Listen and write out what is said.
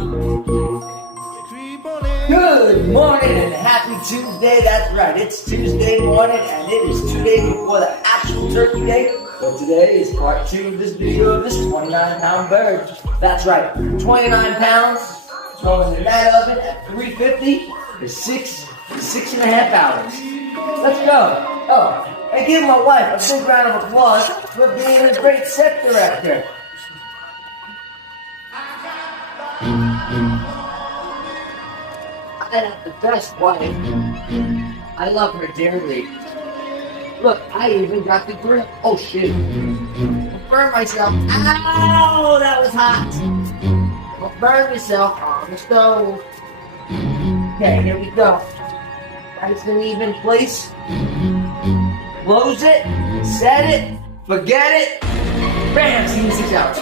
Good morning and happy Tuesday. That's right, it's Tuesday morning and it is 2 days before the actual turkey day. But today is part 2 of this video of this 29-pound bird. That's right, 29 pounds, going in that oven at 350 for 6.5 hours. Let's go. Oh, and give my wife a big round of applause for being a great set director. I have the best wife. I love her dearly. Look, I even got the grill. Oh shit. I burned myself. Ow, that was hot. I burned myself on the stove. Okay, here we go. Nice and even place. Close it, set it, forget it. Bam, see you in 6 hours.